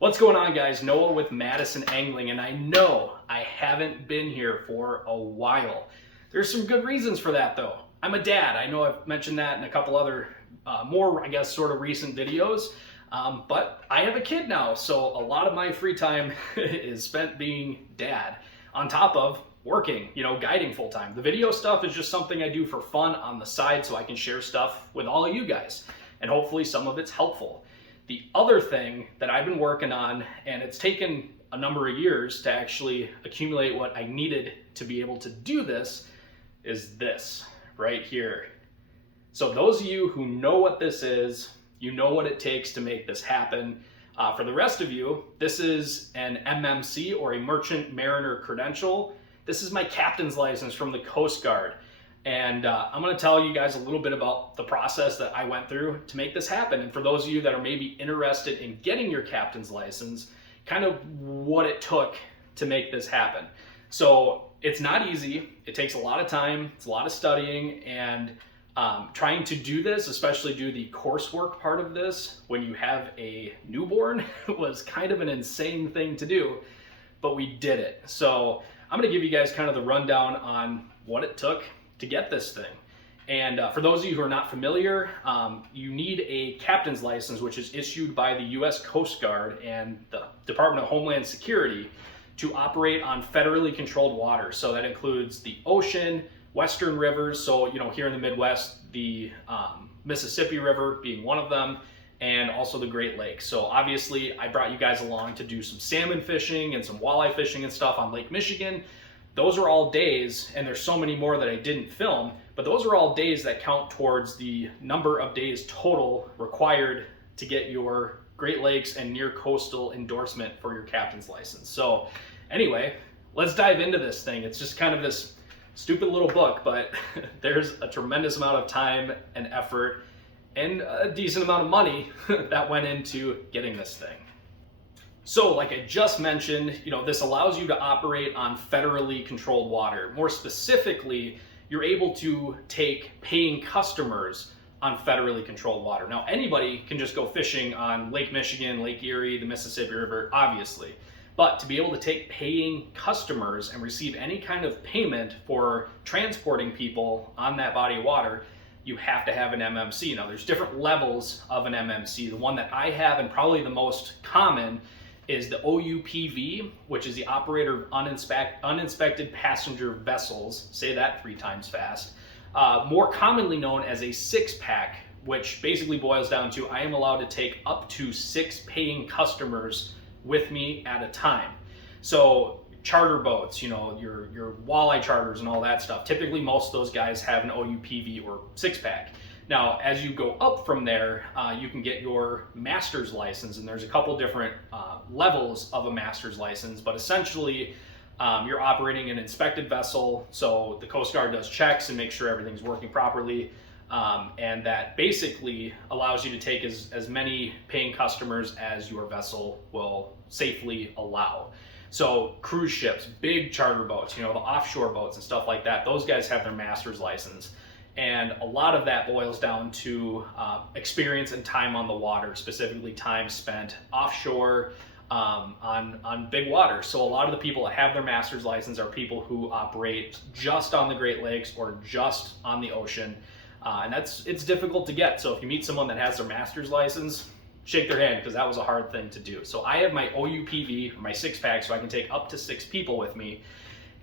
What's going on, guys? Noah with Madison Angling, and I know I haven't been here for a while. There's some good reasons for that, though. I'm a dad. I know I've mentioned that in a couple other more, I guess, sort of recent videos, but I have a kid now, so a lot of my free time is spent being dad, on top of working, guiding full time. The video stuff is just something I do for fun on the side so I can share stuff with all of you guys, and hopefully some of it's helpful. The other thing that I've been working on, and it's taken a number of years to actually accumulate what I needed to be able to do this, is this right here. So those of you who know what this is, you know what it takes to make this happen. For the rest of you, this is an MMC, or a Merchant Mariner Credential. This is my captain's license from the Coast Guard. And I'm going to tell you guys a little bit about the process that I went through to make this happen. And for those of you that are maybe interested in getting your captain's license, kind of what it took to make this happen. So it's not easy. It takes a lot of time. It's a lot of studying, and trying to do this, especially do the coursework part of this when you have a newborn, was kind of an insane thing to do, but we did it. So I'm going to give you guys kind of the rundown on what it took to get this thing. And for those of you who are not familiar, you need a captain's license, which is issued by the U.S. Coast Guard and the Department of Homeland Security to operate on federally controlled water. So that includes the ocean, western rivers, so here in the Midwest, the Mississippi River being one of them, and also the Great Lakes. So obviously I brought you guys along to do some salmon fishing and some walleye fishing and stuff on Lake Michigan. Those are all days, and there's so many more that I didn't film, but those are all days that count towards the number of days total required to get your Great Lakes and near coastal endorsement for your captain's license. So anyway, let's dive into this thing. It's just kind of this stupid little book, but there's a tremendous amount of time and effort and a decent amount of money that went into getting this thing. So like I just mentioned, this allows you to operate on federally controlled water. More specifically, you're able to take paying customers on federally controlled water. Now, anybody can just go fishing on Lake Michigan, Lake Erie, the Mississippi River, obviously. But to be able to take paying customers and receive any kind of payment for transporting people on that body of water, you have to have an MMC. Now, there's different levels of an MMC. The one that I have, and probably the most common, is the OUPV, which is the Operator of Uninspected Passenger Vessels. Say that 3 times fast. More commonly known as a 6-pack, which basically boils down to I am allowed to take up to 6 paying customers with me at a time. So charter boats, your walleye charters and all that stuff. Typically, most of those guys have an OUPV or 6-pack. Now, as you go up from there, you can get your master's license, and there's a couple different levels of a master's license, but essentially you're operating an inspected vessel, so the Coast Guard does checks and makes sure everything's working properly, and that basically allows you to take as many paying customers as your vessel will safely allow. So cruise ships, big charter boats, the offshore boats and stuff like that, those guys have their master's license. And a lot of that boils down to experience and time on the water, specifically time spent offshore on big water. So a lot of the people that have their master's license are people who operate just on the Great Lakes or just on the ocean. And it's difficult to get. So if you meet someone that has their master's license, shake their hand, because that was a hard thing to do. So I have my OUPV, my 6-pack, so I can take up to 6 people with me.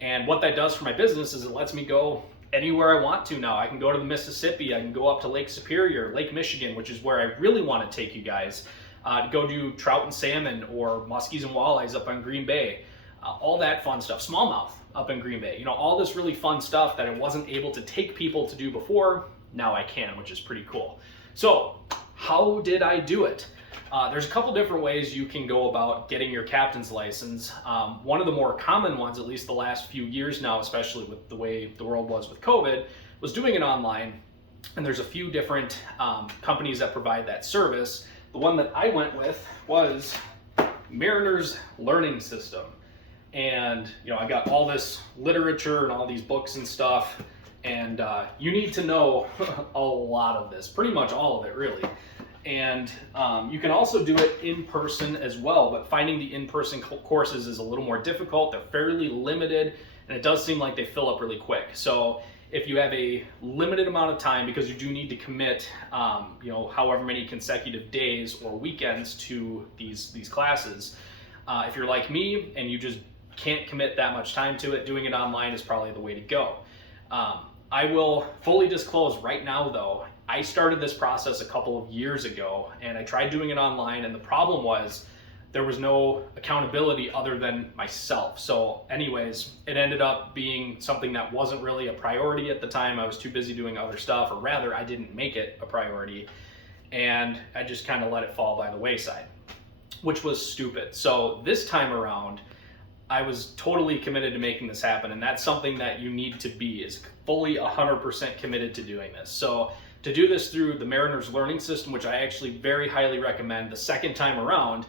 And what that does for my business is it lets me go anywhere I want to now. I can go to the Mississippi, I can go up to Lake Superior, Lake Michigan, which is where I really want to take you guys, to go do trout and salmon, or muskies and walleyes up on Green Bay, all that fun stuff, smallmouth up in Green Bay, all this really fun stuff that I wasn't able to take people to do before, now I can, which is pretty cool. So how did I do it? There's a couple different ways you can go about getting your captain's license. One of the more common ones, at least the last few years now, especially with the way the world was with COVID, was doing it online. And there's a few different companies that provide that service. The one that I went with was Mariner's Learning System. And I got all this literature and all these books and stuff. And you need to know a lot of this, pretty much all of it, really. And you can also do it in person as well, but finding the in-person courses is a little more difficult. They're fairly limited, and it does seem like they fill up really quick. So if you have a limited amount of time, because you do need to commit, however many consecutive days or weekends to these classes, if you're like me and you just can't commit that much time to it, doing it online is probably the way to go. I will fully disclose right now though, I started this process a couple of years ago and I tried doing it online, and the problem was there was no accountability other than myself. So anyways, it ended up being something that wasn't really a priority at the time. I was too busy doing other stuff, or rather I didn't make it a priority, and I just kind of let it fall by the wayside, which was stupid. So this time around, I was totally committed to making this happen, and that's something that you need to be, is fully 100% committed to doing this. So to do this through the Mariners Learning System, which I actually very highly recommend, the second time around,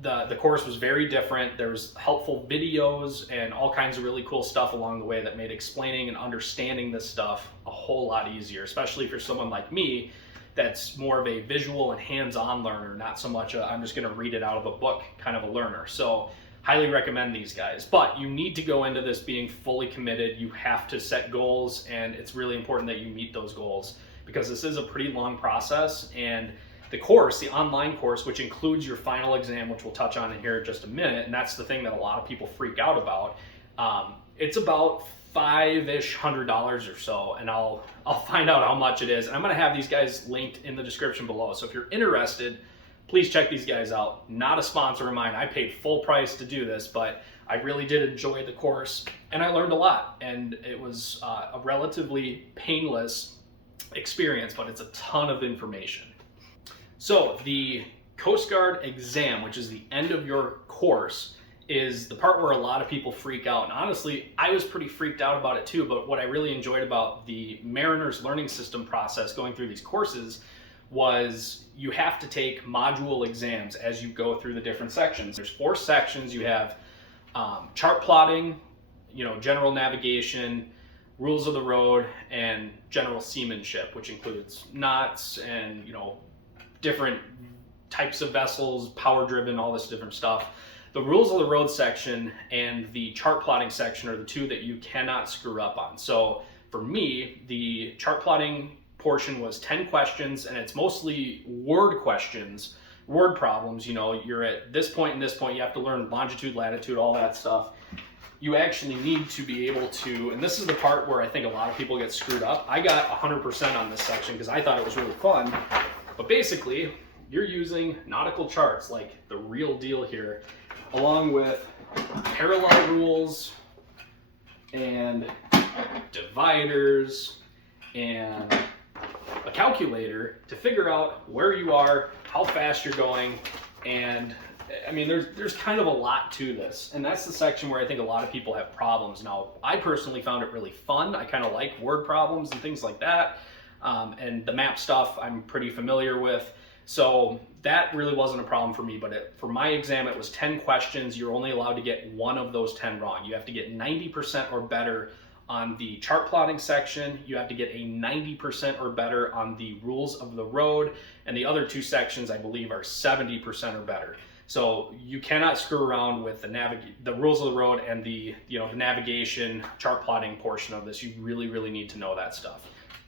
the course was very different. There was helpful videos and all kinds of really cool stuff along the way that made explaining and understanding this stuff a whole lot easier, especially for someone like me that's more of a visual and hands-on learner, not so much I'm just going to read it out of a book kind of a learner. So highly recommend these guys, but you need to go into this being fully committed. You have to set goals, and it's really important that you meet those goals, because this is a pretty long process. And the course, the online course, which includes your final exam, which we'll touch on in here in just a minute, and that's the thing that a lot of people freak out about, it's about $500 or so, and I'll find out how much it is, and I'm going to have these guys linked in the description below. So if you're interested, please check these guys out. Not a sponsor of mine. I paid full price to do this, but I really did enjoy the course, and I learned a lot, and it was a relatively painless experience, but it's a ton of information. So the Coast Guard exam, which is the end of your course, is the part where a lot of people freak out. And honestly, I was pretty freaked out about it too, but what I really enjoyed about the Mariners Learning System process going through these courses was you have to take module exams as you go through the different sections. There's 4 sections. You have chart plotting, general navigation, rules of the road, and general seamanship, which includes knots and different types of vessels, power driven, all this different stuff. The rules of the road section and the chart plotting section are the 2 that you cannot screw up on. So for me, the chart plotting portion was 10 questions, and it's mostly word questions, word problems. You're at this point and this point, you have to learn longitude, latitude, all that stuff. You actually need to be able to, and this is the part where I think a lot of people get screwed up. I got 100% on this section because I thought it was really fun, but basically you're using nautical charts, like the real deal here, along with parallel rules and dividers and a calculator to figure out where you are, how fast you're going, and I mean, there's kind of a lot to this, and that's the section where I think a lot of people have problems. Now, I personally found it really fun. I kind of like word problems and things like that, and the map stuff I'm pretty familiar with, so that really wasn't a problem for me. But for my exam, it was 10 questions. You're only allowed to get 1 of those 10 wrong. You have to get 90% or better on the chart plotting section. You have to get a 90% or better on the rules of the road, and the other 2 sections, I believe, are 70% or better. So you cannot screw around with the rules of the road and the the navigation chart plotting portion of this. You really, really need to know that stuff.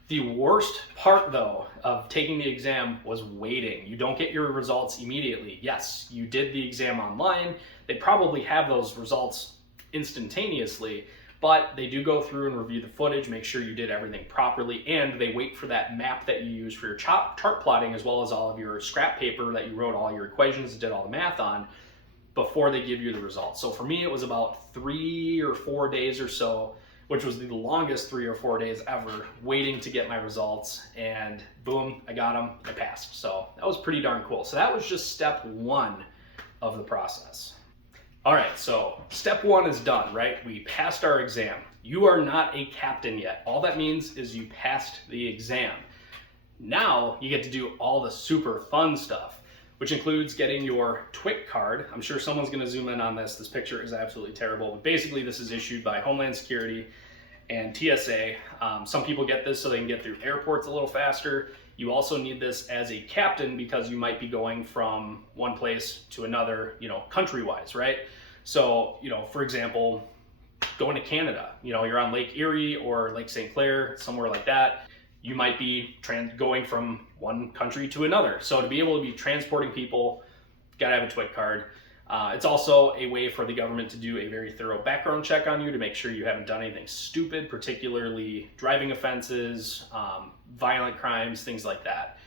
The worst part though of taking the exam was waiting. You don't get your results immediately. Yes, you did the exam online. They probably have those results instantaneously, but they do go through and review the footage, make sure you did everything properly, and they wait for that map that you use for your chart plotting, as well as all of your scrap paper that you wrote all your equations and did all the math on, before they give you the results. So for me, it was about 3 or 4 days or so, which was the longest 3 or 4 days ever, waiting to get my results, and boom, I got them, I passed. So that was pretty darn cool. So that was just step 1 of the process. All right, so step 1 is done, right? We passed our exam. You are not a captain yet. All that means is you passed the exam. Now you get to do all the super fun stuff, which includes getting your twit card. I'm sure someone's gonna zoom in on this. This picture is absolutely terrible, but basically this is issued by Homeland Security and TSA. Some people get this so they can get through airports a little faster. You also need this as a captain because you might be going from one place to another, country-wise, right? So, for example, going to Canada, you're on Lake Erie or Lake St. Clair, somewhere like that. You might be going from one country to another. So to be able to be transporting people, you gotta have a twit card. It's also a way for the government to do a very thorough background check on you to make sure you haven't done anything stupid, particularly driving offenses, violent crimes, things like that,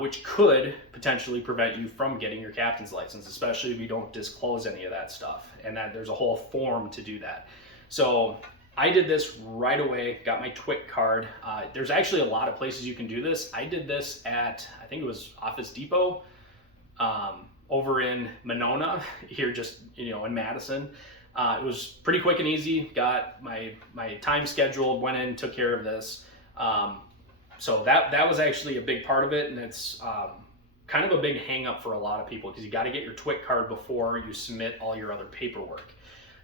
which could potentially prevent you from getting your captain's license, especially if you don't disclose any of that stuff. And that there's a whole form to do that. So I did this right away, got my twit card. There's actually a lot of places you can do this. I did this at, I think it was Office Depot, over in Monona, here just, in Madison. It was pretty quick and easy. Got my time scheduled, went in, took care of this. So that was actually a big part of it, and it's kind of a big hang up for a lot of people because you got to get your twit card before you submit all your other paperwork.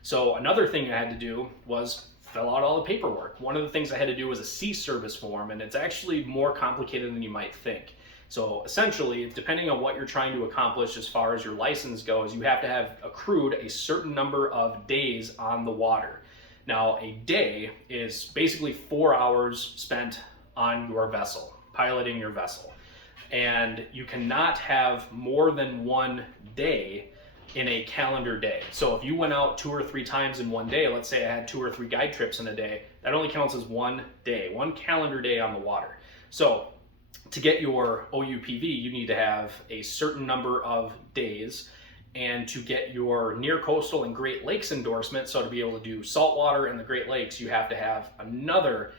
So another thing I had to do was fill out all the paperwork. One of the things I had to do was a C-service form, and it's actually more complicated than you might think. So essentially, depending on what you're trying to accomplish as far as your license goes, you have to have accrued a certain number of days on the water. Now, a day is basically 4 hours spent on your vessel, piloting your vessel. And you cannot have more than one day in a calendar day. So if you went out 2 or 3 times in one day, let's say I had 2 or 3 guide trips in a day, that only counts as one day, one calendar day on the water. So to get your OUPV, you need to have a certain number of days, and to get your near coastal and Great Lakes endorsement, so to be able to do saltwater in the Great Lakes, you have to have another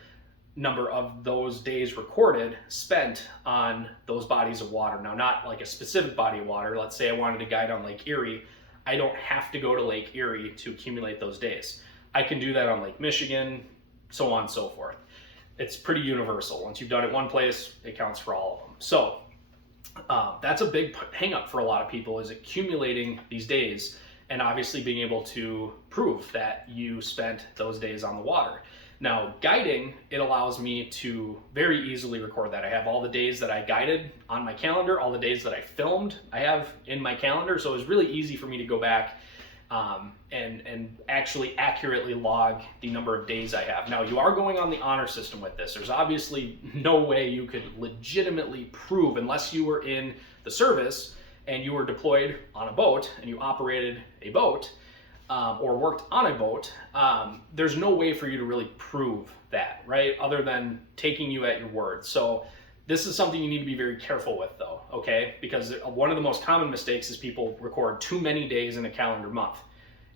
number of those days recorded spent on those bodies of water. Now, not like a specific body of water. Let's say I wanted to guide on Lake Erie. I don't have to go to Lake Erie to accumulate those days. I can do that on Lake Michigan, so on and so forth. It's pretty universal. Once you've done it one place, it counts for all of them. So that's a big hang up for a lot of people, is accumulating these days and obviously being able to prove that you spent those days on the water. Now, guiding, it allows me to very easily record that. I have all the days that I guided on my calendar, all the days that I filmed I have in my calendar, so it was really easy for me to go back and actually accurately log the number of days I have. Now, you are going on the honor system with this. There's obviously no way you could legitimately prove, unless you were in the service and you were deployed on a boat and you operated a boat, or worked on a boat, there's no way for you to really prove that, right? Other than taking you at your word. So this is something you need to be very careful with, though, okay? Because one of the most common mistakes is people record too many days in a calendar month.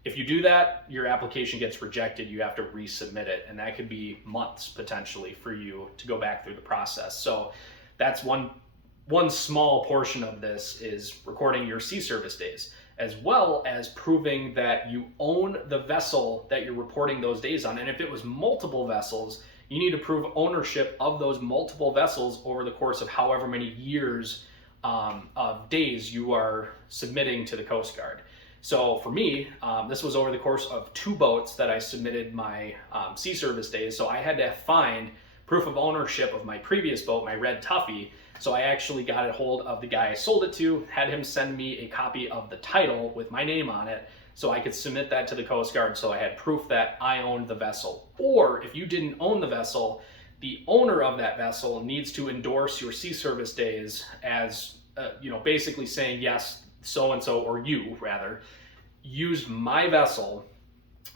If you do that, your application gets rejected. You have to resubmit it, and that could be months potentially for you to go back through the process. So that's one small portion of this, is recording your sea service days, as well as proving that you own the vessel that you're reporting those days on. And if it was multiple vessels, you need to prove ownership of those multiple vessels over the course of however many years of days you are submitting to the Coast Guard. So for me, this was over the course of 2 boats that I submitted my sea service days. So I had to find proof of ownership of my previous boat, my Red Tuffy. So I actually got a hold of the guy I sold it to, had him send me a copy of the title with my name on it, so I could submit that to the Coast Guard, so I had proof that I owned the vessel. Or if you didn't own the vessel, the owner of that vessel needs to endorse your sea service days as, basically saying, yes, so-and-so, or you rather, used my vessel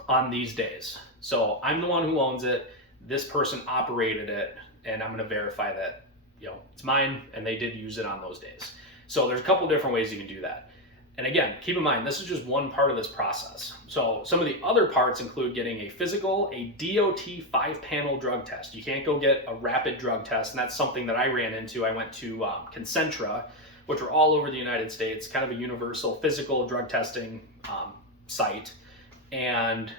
on these days. So I'm the one who owns it, this person operated it, and I'm gonna verify that it's mine and they did use it on those days. So there's a couple different ways you can do that. And again, keep in mind, this is just one part of this process. So some of the other parts include getting a physical, a DOT 5-panel drug test. You can't go get a rapid drug test, and that's something that I ran into. I went to Concentra, which are all over the United States, kind of a universal physical drug testing site. And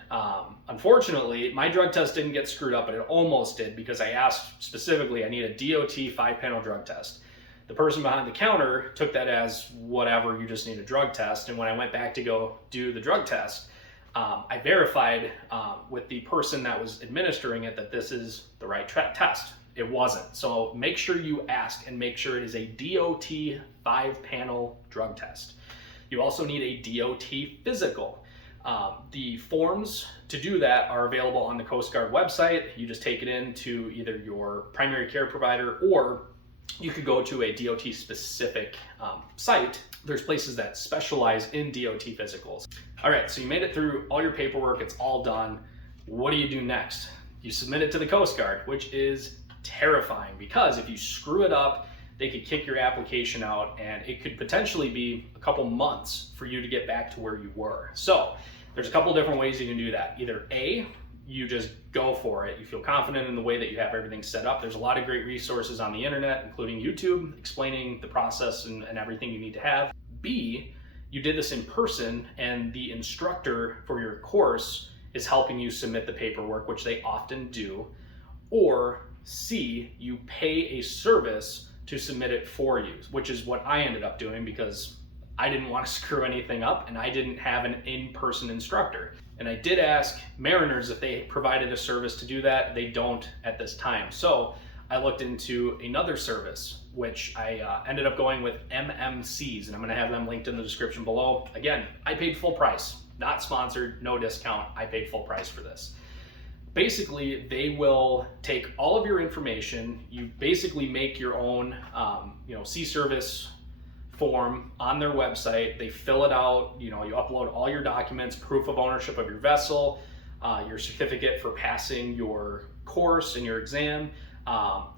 unfortunately, my drug test didn't get screwed up, but it almost did, because I asked specifically, I need a DOT 5-panel drug test. The person behind the counter took that as whatever, you just need a drug test. And when I went back to go do the drug test, I verified with the person that was administering it that this is the right test. it wasn't. So make sure you ask and make sure it is a DOT 5-panel drug test. You also need a DOT physical. The forms to do that are available on the Coast Guard website. You just take it in to either your primary care provider, or you could go to a DOT specific site. There's places that specialize in DOT physicals. All right, so you made it through all your paperwork, it's all done. What do you do next? You submit it to the Coast Guard, which is terrifying because if you screw it up, they could kick your application out and it could potentially be a couple months for you to get back to where you were. So there's a couple different ways you can do that. Either A, you just go for it. You feel confident in the way that you have everything set up. There's a lot of great resources on the internet, including YouTube, explaining the process and everything you need to have. B, you did this in person and the instructor for your course is helping you submit the paperwork, which they often do. Or C, you pay a service to submit it for you, which is what I ended up doing because I didn't want to screw anything up and I didn't have an in-person instructor. And I did ask Mariners if they provided a service to do that. They don't at this time. So I looked into another service, which I ended up going with MMCs, and I'm going to have them linked in the description below. Again, I paid full price, not sponsored, no discount. I paid full price for this. Basically, they will take all of your information. You basically make your own, C-service form on their website. They fill it out. You upload all your documents, proof of ownership of your vessel, your certificate for passing your course and your exam,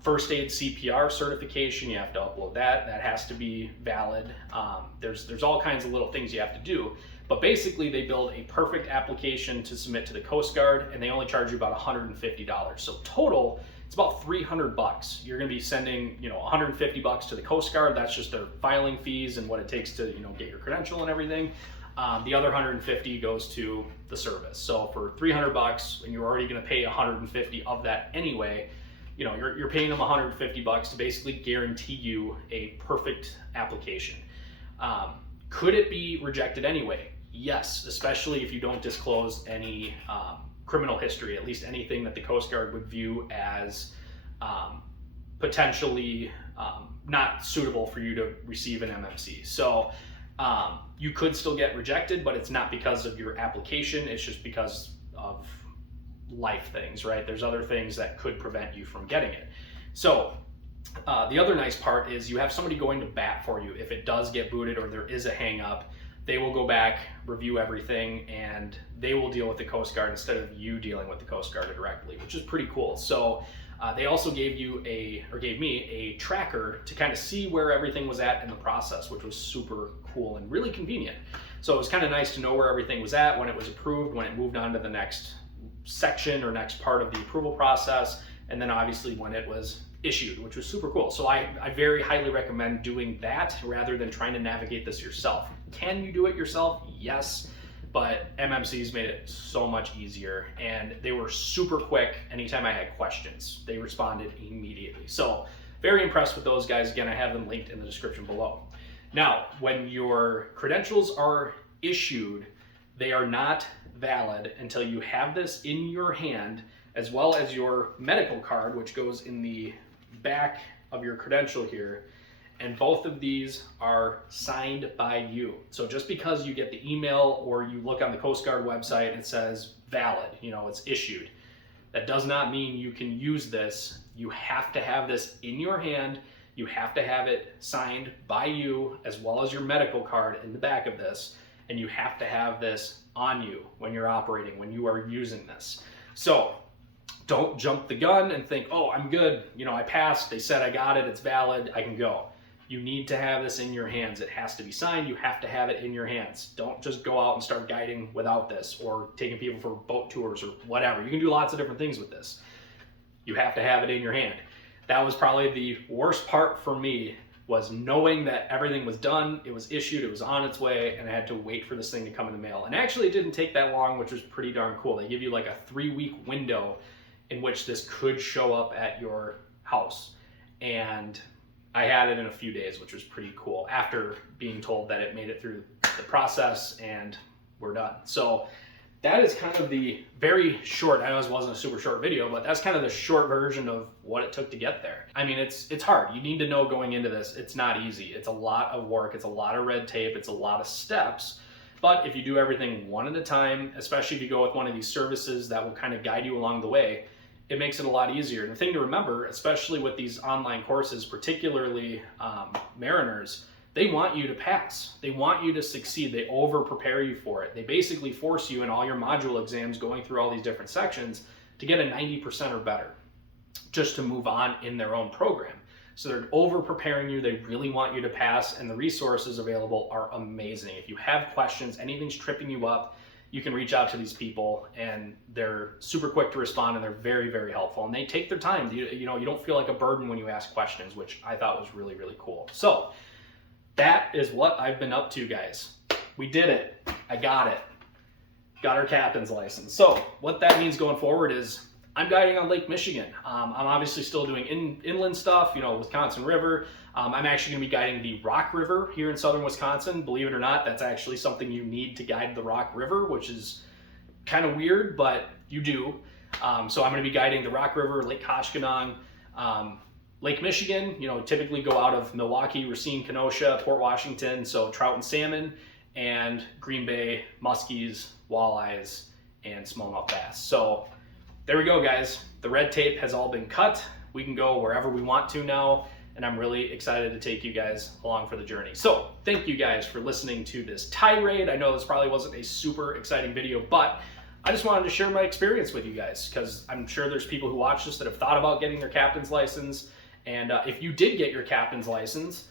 first aid CPR certification. You have to upload that. That has to be valid. There's all kinds of little things you have to do. But basically, they build a perfect application to submit to the Coast Guard, and they only charge you about $150. So total, it's about $300. You're going to be sending, $150 to the Coast Guard. That's just their filing fees and what it takes to, get your credential and everything. The other $150 goes to the service. So for $300, and you're already going to pay $150 of that anyway, you're paying them $150 to basically guarantee you a perfect application. Could it be rejected anyway? Yes, especially if you don't disclose any criminal history, at least anything that the Coast Guard would view as potentially not suitable for you to receive an MMC. So you could still get rejected, but it's not because of your application, it's just because of life things, right? There's other things that could prevent you from getting it. So the other nice part is you have somebody going to bat for you. If it does get booted or there is a hang up, they will go back, review everything, and they will deal with the Coast Guard instead of you dealing with the Coast Guard directly, which is pretty cool. So they also gave me a tracker to kind of see where everything was at in the process, which was super cool and really convenient. So it was kind of nice to know where everything was at when it was approved, when it moved on to the next section or next part of the approval process, and then obviously when it was issued, which was super cool. So I very highly recommend doing that rather than trying to navigate this yourself. Can you do it yourself? Yes, but MMCs made it so much easier and they were super quick. Anytime I had questions, they responded immediately. So very impressed with those guys. Again, I have them linked in the description below. Now, when your credentials are issued, they are not valid until you have this in your hand, as well as your medical card, which goes in the back of your credential here. And both of these are signed by you. So just because you get the email or you look on the Coast Guard website and it says valid, it's issued, that does not mean you can use this. You have to have this in your hand. You have to have it signed by you, as well as your medical card in the back of this. And you have to have this on you when you're operating, when you are using this. So don't jump the gun and think, oh, I'm good. I passed. They said I got it. It's valid. I can go. You need to have this in your hands. It has to be signed. You have to have it in your hands. Don't just go out and start guiding without this or taking people for boat tours or whatever. You can do lots of different things with this. You have to have it in your hand. That was probably the worst part for me, was knowing that everything was done, it was issued, it was on its way, and I had to wait for this thing to come in the mail. And actually it didn't take that long, which was pretty darn cool. They give you like a 3-week window in which this could show up at your house. And I had it in a few days, which was pretty cool, after being told that it made it through the process and we're done. So that is kind of the very short, I know this wasn't a super short video, but that's kind of the short version of what it took to get there. I mean, it's hard. You need to know going into this, it's not easy. It's a lot of work. It's a lot of red tape. It's a lot of steps. But if you do everything one at a time, especially if you go with one of these services that will kind of guide you along the way, it makes it a lot easier. And the thing to remember, especially with these online courses, particularly Mariners, they want you to pass. They want you to succeed. They over prepare you for it. They basically force you in all your module exams going through all these different sections to get a 90% or better just to move on in their own program. So they're over preparing you. They really want you to pass, and the resources available are amazing. If you have questions, anything's tripping you up, you can reach out to these people, and they're super quick to respond, and they're very, very helpful. And they take their time. You know, you don't feel like a burden when you ask questions, which I thought was really, really cool. So that is what I've been up to, guys. We did it. I got it. Got our captain's license. So what that means going forward is I'm guiding on Lake Michigan. I'm obviously still doing inland stuff, you know, Wisconsin River. I'm actually going to be guiding the Rock River here in southern Wisconsin. Believe it or not, that's actually something you need to guide the Rock River, which is kind of weird, but you do. So I'm going to be guiding the Rock River, Lake Koshkonong, Lake Michigan. You know, typically go out of Milwaukee, Racine, Kenosha, Port Washington, so trout and salmon, and Green Bay, muskies, walleyes, and smallmouth bass. So there we go, guys. The red tape has all been cut. We can go wherever we want to now, and I'm really excited to take you guys along for the journey. So thank you guys for listening to this tirade. I know this probably wasn't a super exciting video, but I just wanted to share my experience with you guys, because I'm sure there's people who watch this that have thought about getting their captain's license. And if you did get your captain's license,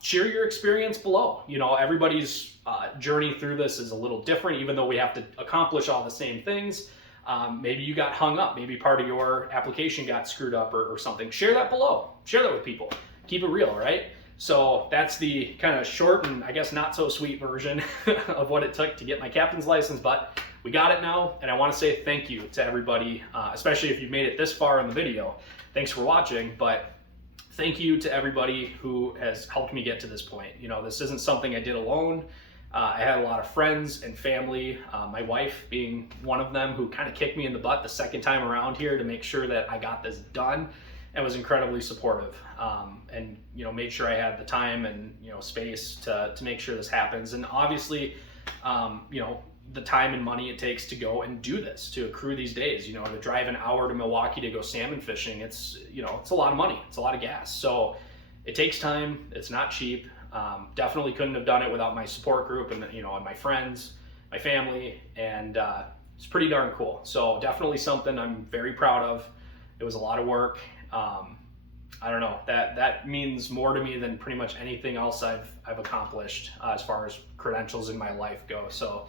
share your experience below. You know, everybody's journey through this is a little different, even though we have to accomplish all the same things. Maybe you got hung up. Maybe part of your application got screwed up or something. Share that below. Share that with people. Keep it real, right? So that's the kind of short and I guess not so sweet version of what it took to get my captain's license, but we got it now. And I want to say thank you to everybody, especially if you've made it this far in the video. Thanks for watching, but thank you to everybody who has helped me get to this point. You know, this isn't something I did alone. I had a lot of friends and family, my wife being one of them, who kind of kicked me in the butt the second time around here to make sure that I got this done, and was incredibly supportive, and, you know, made sure I had the time and, you know, space to make sure this happens. And obviously, you know, the time and money it takes to go and do this, to accrue these days, you know, to drive an hour to Milwaukee to go salmon fishing. It's, you know, it's a lot of money. It's a lot of gas. So it takes time. It's not cheap. Definitely couldn't have done it without my support group and, you know, and my friends, my family, and it's pretty darn cool. So definitely something I'm very proud of. It was a lot of work. I don't know, that means more to me than pretty much anything else I've accomplished as far as credentials in my life go. So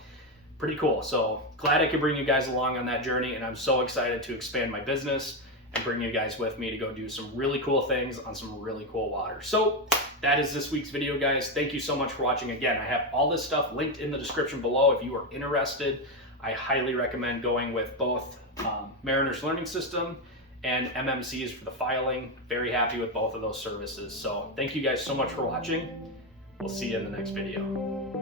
pretty cool. So glad I could bring you guys along on that journey, and I'm so excited to expand my business and bring you guys with me to go do some really cool things on some really cool water. So that is this week's video, guys. Thank you so much for watching. Again, I have all this stuff linked in the description below. If you are interested, I highly recommend going with both Mariners Learning System and MMCs for the filing. Very happy with both of those services. So thank you guys so much for watching. We'll see you in the next video.